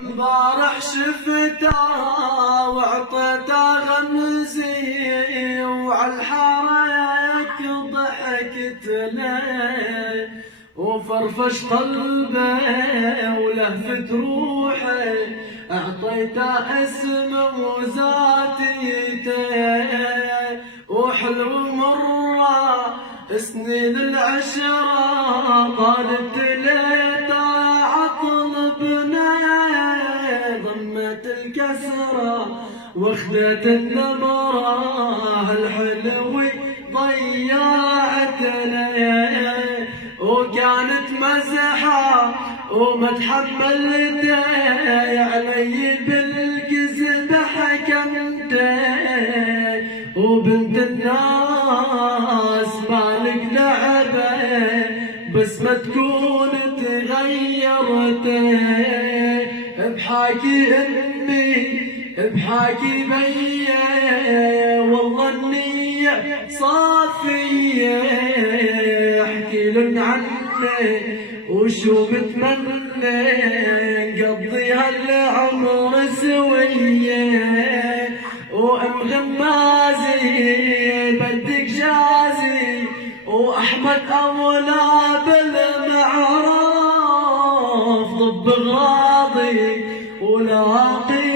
امبارح شفتها وعطيتها غمزي وعالحراك ضحكت له وفرفش قلبه ولهفت روحه اعطيته اسمه وذاتيته وحلو مره سنين العشره قالت ليته عطلبنا ضمت الكسره واخذت النمره الحلوي ضيعتنا وكانت مزحة وما تحملته علي بالكذب حكمته وبنت الناس بالك لعبه بس ما تكون تغيرته بحاكي امي بحاكي بي والله النية صافية احكي لن عنه وشو بتمنى نقضي هالعمر سوية وام غمازي بدك جازي واحمد اولى بالمعروف ضب غاضي ولاقي